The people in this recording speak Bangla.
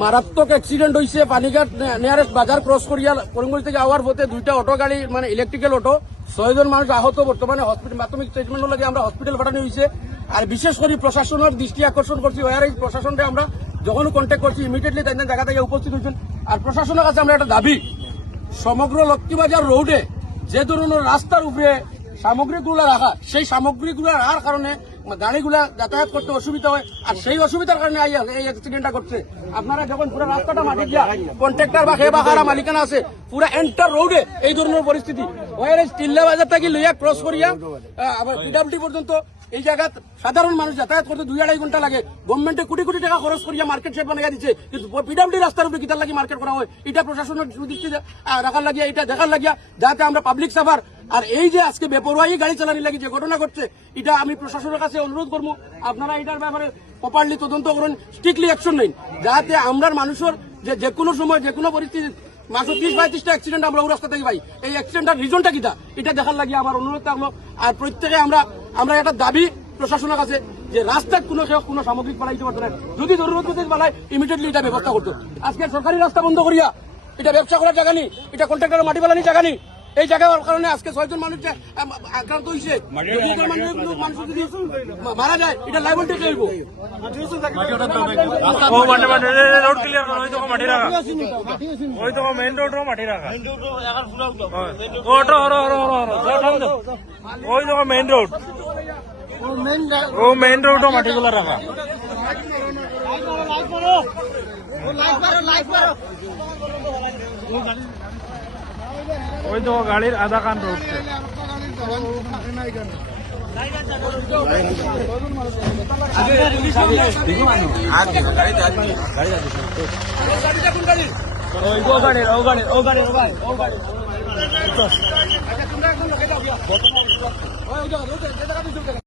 মারাত্মক অ্যাক্সিডেন্ট হয়েছে পানিঘাট নিয়ারেস্ট বাজার ক্রস করিয়া করিমগঞ্জ থেকে আওয়ার পথে দুইটা অটো গাড়ি মানে ইলেকট্রিক্যাল অটো 6 জন মানুষ আহত বর্তমানে হসপিটাল প্রাথমিক ট্রিটমেন্ট লাগে আমরা হসপিটাল পাঠানো হয়েছে। আর বিশেষ করে প্রশাসনের দৃষ্টি আকর্ষণ করছি ওয়ার এই প্রশাসনকে আমরা যখন কন্ট্যাক্ট করছি ইমিডিয়েটলি তাই জায়গা থেকে উপস্থিত হয়েছেন। আর প্রশাসনের কাছে আমরা একটা দাবি, সমগ্র লক্ষ্মীবাজার রোডে যে ধরনের রাস্তার উপরে সামগ্রীগুলো রাখা, সেই সামগ্রীগুলো রাখার কারণে গাড়িগুলা যাতায়াত করতে অসুবিধা হয়। আর সেই অসুবিধার কারণে এই অ্যাক্সিডেন্টটা করছে। আপনারা যখন পুরো রাস্তাটা মাটি দিয়া কন্ট্রাক্টর বা খেয়ে বা কারা মালিকানা আছে পুরো এন্টার রোডে এই ধরনের পরিস্থিতি ওয়ার টিল্লা বাজার থেকে লইয়া ক্রস করিয়া আবার পিডাব্লিউডি পর্যন্ত এই জায়গা সাধারণ মানুষ যাতায়াত করতে 2-2.5 ঘন্টা লাগে। গভর্নমেন্টে কোটি কোটি টাকা খরচ করিয়া মার্কেট শেড বানিয়ে দিচ্ছে, কিন্তু পিডাব্লিউডি রাস্তার উপরে কিতার লাগি মার্কেট করা হয় এটা প্রশাসনের দৃষ্টি রাখার লাগিয়া, এটা দেখার লাগিয়া যাতে আমরা পাবলিক সাফার। আর এই যে আজকে বেপরোয়াই গাড়ি চালানি লাগি যে ঘটনা ঘটছে, এটা আমি প্রশাসনের কাছে অনুরোধ করবো আপনারা এটার ব্যাপারে প্রপারলি তদন্ত করুন, স্ট্রিক্টলি অ্যাকশন নেন, যাতে আমরা মানুষের যে কোনো সময় যে কোনো পরিস্থিতি মাত্র 30-35টা অ্যাক্সিডেন্ট আমরা রাস্তা থেকে পাই। এই অ্যাক্সিডেন্টের রিজনটা কিটা এটা দেখার লাগিয়ে আমার অনুরোধ থাকলো। আর প্রত্যেকে আমরা একটা দাবি প্রশাসনের কাছে যে রাস্তার কোনো সামগ্রিক পালাইতে পারতো না, যদি জরুরত মতো পালায় ইমিডিয়েটলি এটা ব্যবস্থা করতো। আজকে সরকারি রাস্তা বন্ধ করিয়া এটা ব্যবসা করার জায়গা নেই, এটা কন্ট্রাক্টরের মাটি পালানির জায়গা নেই। এই জায়গার কারণে আজকে 6 জন মানুষ আক্রান্ত হয়েছে। মানুষ যদি মারা যায় এটা লাইবিলিটি কে হইব? মেইন রোড মাটিগুলো রাখা ওই তো গাড়ির আধা কান রোডছে। গাড়ি